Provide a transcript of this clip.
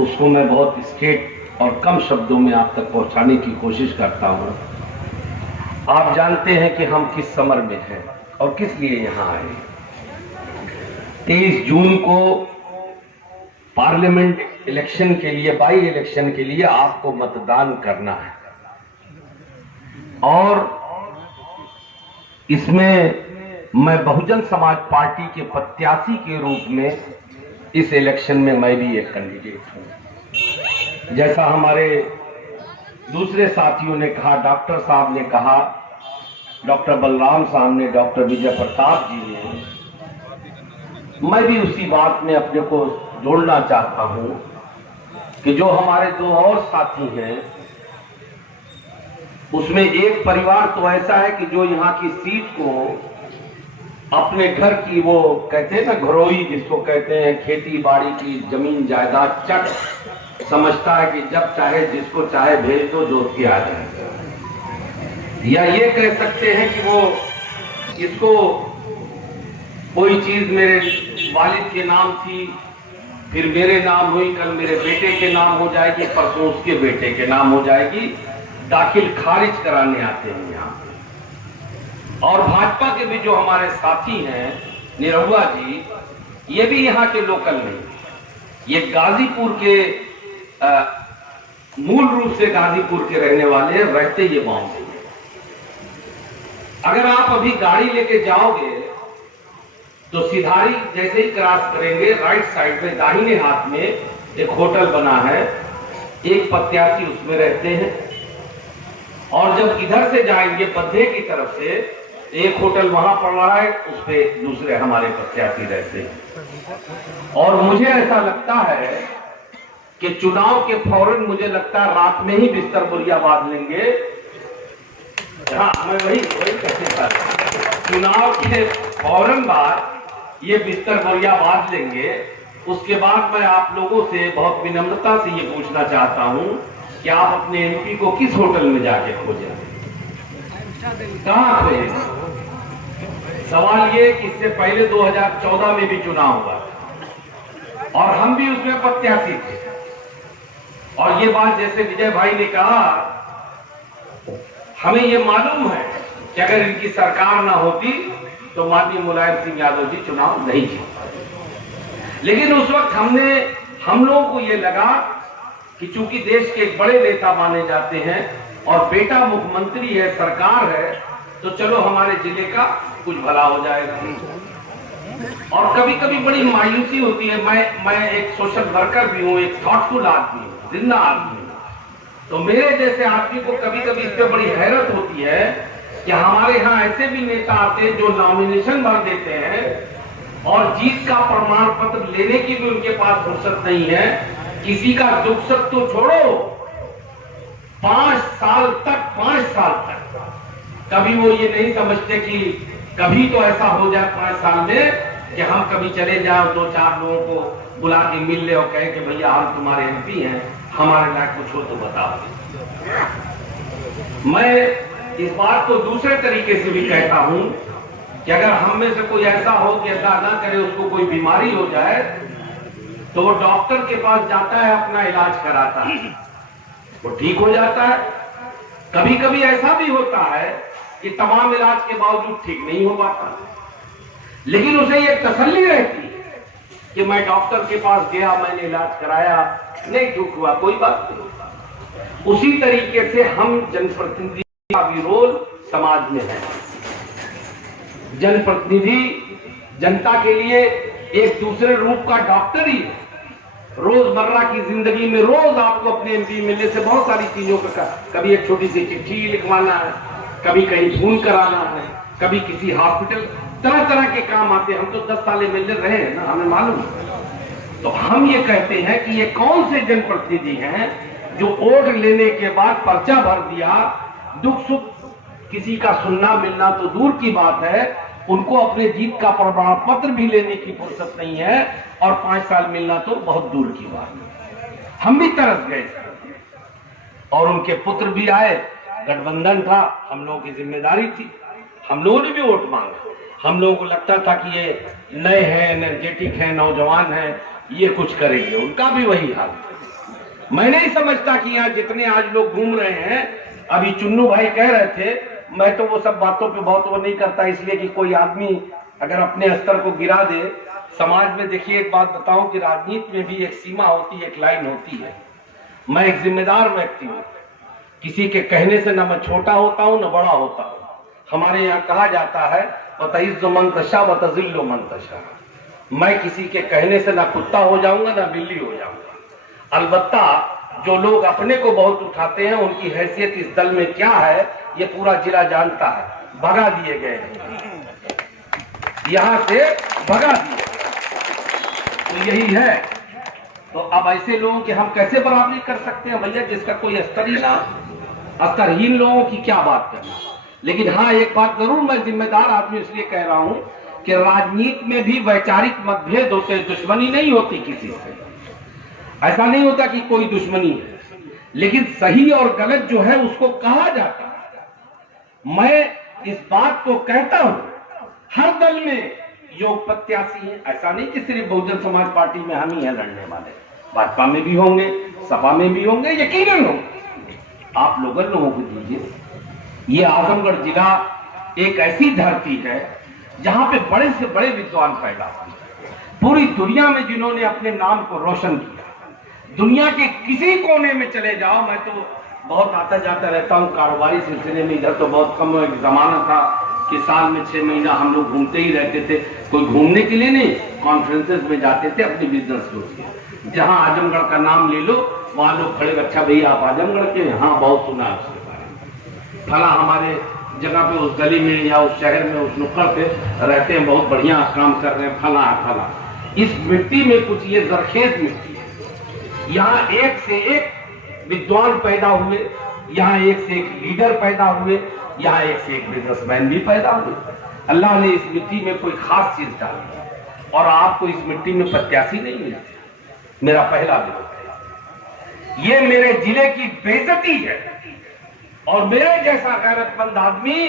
उसको मैं बहुत स्ट्रेट और कम शब्दों में आप तक पहुंचाने की कोशिश करता हूं। आप जानते हैं कि हम किस समर में हैं और किस लिए यहां आए। 23 जून को पार्लियामेंट इलेक्शन के लिए, बाई इलेक्शन के लिए आपको मतदान करना है और इसमें मैं बहुजन समाज पार्टी के प्रत्याशी के रूप में इस इलेक्शन में मैं भी एक कैंडिडेट हूं। जैसा हमारे दूसरे साथियों ने कहा, डॉक्टर साहब ने कहा, डॉक्टर बलराम साहब ने, डॉक्टर विजय प्रताप जी ने, मैं भी उसी बात में अपने को जोड़ना चाहता हूं कि जो हमारे दो और साथी हैं उसमें एक परिवार तो ऐसा है कि जो यहाँ की सीट को अपने घर की, वो कहते हैं ना घरोई जिसको कहते हैं, खेती बाड़ी की जमीन जायदाद चट समझता है कि जब चाहे जिसको चाहे भेज दो, जोत के आ जाए। या ये कह सकते हैं कि वो इसको कोई चीज मेरे वालिद के नाम थी, फिर मेरे नाम हुई, कल मेरे बेटे के नाम हो जाएगी, परसों उसके बेटे के नाम हो जाएगी। दाखिल खारिज कराने आते हैं यहाँ। और भाजपा के भी जो हमारे साथी हैं, निरहुआ जी, ये भी यहाँ के लोकल नहीं, ये गाजीपुर के मूल रूप से गाजीपुर के रहने वाले, रहते ये बॉम्बे। अगर आप अभी गाड़ी लेके जाओगे तो सिधारी जैसे ही क्रॉस करेंगे, राइट साइड में दाहिने हाथ में एक होटल बना है, एक प्रत्याशी उसमें रहते हैं। और जब इधर से जाएंगे बद्दे की तरफ से, एक होटल वहां पड़ रहा है, उस पे दूसरे हमारे प्रत्याशी रहते हैं। और मुझे ऐसा लगता है कि चुनाव के फौरन, मुझे लगता है रात में ही बिस्तर बोरिया बांध लेंगे। हाँ, मैं वही कहते था, चुनाव के फौरन बाद ये बिस्तर बोरिया बांध लेंगे। उसके बाद मैं आप लोगों से बहुत विनम्रता से ये पूछना चाहता हूं कि आप अपने एमपी को किस होटल में जाके खोजें, कहां खोजें? सवाल ये कि इससे पहले 2014 में भी चुनाव हुआ और हम भी उसमें प्रत्याशी थे। और ये बात जैसे विजय भाई ने कहा, हमें ये मालूम है कि अगर इनकी सरकार ना होती तो माननीय मुलायम सिंह यादव जी चुनाव नहीं जीत पाते। लेकिन उस वक्त हम लोगों को ये लगा कि चूंकि देश के एक बड़े नेता माने जाते हैं और बेटा मुख्यमंत्री है, सरकार है, तो चलो हमारे जिले का कुछ भला हो जाएगा। और कभी कभी बड़ी मायूसी होती है। मैं एक सोशल वर्कर भी हूं, एक थॉटफुल आदमी हूं, जिंदा आदमी हूं। तो मेरे जैसे आदमी को कभी कभी इससे बड़ी हैरत होती है कि हमारे यहाँ ऐसे भी नेता आते हैं जो नॉमिनेशन भर देते हैं और जीत का प्रमाण पत्र लेने की भी उनके पास फुर्सत नहीं है। किसी का दुख सुख तो छोड़ो, 5 साल तक कभी वो ये नहीं समझते कि कभी तो ऐसा हो जाए 5 साल में कि हम कभी चले जाए, 2-4 लोगों को बुला के मिल ले और कहे कि भैया हम तुम्हारे एमपी हैं, हमारे लायक कुछ हो तो बताओ। मैं इस बात को दूसरे तरीके से भी कहता हूं कि अगर हम में से कोई ऐसा हो कि अल्लाह ना करे उसको कोई बीमारी हो जाए, तो वो डॉक्टर के पास जाता है, अपना इलाज कराता है, वो ठीक हो जाता है। कभी कभी ऐसा भी होता है कि तमाम इलाज के बावजूद ठीक नहीं हो पाता, लेकिन उसे ये तसल्ली रहती है कि मैं डॉक्टर के पास गया, मैंने इलाज कराया, नहीं ठीक हुआ, कोई बात नहीं। उसी तरीके से हम जनप्रतिनिधि का भी रोल समाज में है। जनप्रतिनिधि जनता के लिए एक दूसरे रूप का डॉक्टर ही है। रोजमर्रा की जिंदगी में रोज आपको अपने एमपी मिलने से बहुत सारी चीजों का, कभी एक छोटी सी चिट्ठी लिखवाना है, कभी कहीं फोन कराना है, कभी किसी हॉस्पिटल, तरह तरह के काम आते हैं। हम तो 10 साल मिलने रहे हैं ना, हमें मालूम है। तो हम ये कहते हैं कि ये कौन से जनप्रतिनिधि हैं जो वोट लेने के बाद पर्चा भर दिया, दुख सुख किसी का सुनना मिलना तो दूर की बात है, उनको अपने जीत का प्रमाण पत्र भी लेने की फुर्सत नहीं है और 5 साल मिलना तो बहुत दूर की बात है। हम भी तरस गए और उनके पुत्र भी आए, गठबंधन था, हम लोगों की जिम्मेदारी थी, हम लोगों ने भी वोट मांगा। हम लोगों को लगता था कि ये नए हैं, एनर्जेटिक हैं, नौजवान हैं, ये कुछ करेंगे, उनका भी वही हाल। मैं नहीं समझता कि यहाँ जितने आज लोग घूम रहे हैं, अभी चुन्नू भाई कह रहे थे, मैं तो वो सब बातों पे बहुत वो नहीं करता, इसलिए कि कोई आदमी अगर अपने स्तर को गिरा दे समाज में। देखिए एक बात बताऊं कि राजनीति में भी एक सीमा होती है, एक लाइन होती है। मैं एक जिम्मेदार व्यक्ति हूं, किसी के कहने से न मैं छोटा होता हूं न बड़ा होता हूं। हमारे यहाँ कहा जाता है वतइज़्ज़ु मन तशा वतज़िल्लु मन तशा। मैं किसी के कहने से ना कुत्ता हो जाऊंगा ना बिल्ली हो जाऊंगा। अलबत्ता जो लोग अपने को बहुत उठाते हैं, उनकी हैसियत इस दल में क्या है ये पूरा जिला जानता है। भगा दिए गए यहां से, भगा दिए, तो यही है। तो अब ऐसे लोगों की हम कैसे बराबरी कर सकते हैं भैया, जिसका कोई स्तर ही ना। स्तरहीन लोगों की क्या बात करना। लेकिन हाँ, एक बात जरूर, मैं जिम्मेदार आदमी इसलिए कह रहा हूं कि राजनीति में भी वैचारिक मतभेद होते, दुश्मनी नहीं होती किसी से, ऐसा नहीं होता कि कोई दुश्मनी है, लेकिन सही और गलत जो है उसको कहा जाता है। मैं इस बात को कहता हूं, हर दल में योग प्रत्याशी है, ऐसा नहीं कि सिर्फ बहुजन समाज पार्टी में हम ही हैं लड़ने वाले, भाजपा में भी होंगे, सपा में भी होंगे, यकीनन होंगे। आप लोगों को दीजिए। ये आजमगढ़ जिला एक ऐसी धरती है जहां पे बड़े से बड़े विद्वान पैदा हुए, पूरी दुनिया में जिन्होंने अपने नाम को रोशन किया। दुनिया के किसी कोने में चले जाओ, मैं तो बहुत आता जाता रहता हूं कारोबारी सिलसिले में, इधर तो बहुत कम एक जमाना था कि साल में 6 महीना हम लोग घूमते ही रहते थे। कोई घूमने के लिए नहीं, कॉन्फ्रेंसेस में जाते थे अपने बिजनेस के। जहां आजमगढ़ का नाम ले लो वहां लोग खड़े, अच्छा भैया आप आजमगढ़ के? हाँ बहुत सुना उसके बारे में, फला हमारे जगह पे उस गली में या उस शहर में उस नुक्कड़ पे रहते हैं, बहुत बढ़िया काम कर रहे हैं, फला फला। इस मिट्टी में कुछ ये जरखेज मिट्टी है, यहाँ एक से एक विद्वान पैदा हुए, यहाँ एक से एक लीडर पैदा हुए, यहाँ एक से एक बिजनेसमैन भी पैदा हुए। अल्लाह ने इस मिट्टी में कोई खास चीज डाली और आपको इस मिट्टी में प्रत्याशी नहीं मिलती। मेरा पहला विरोध है, ये मेरे जिले की बेइज्जती है और मेरे जैसा गैरतमंद आदमी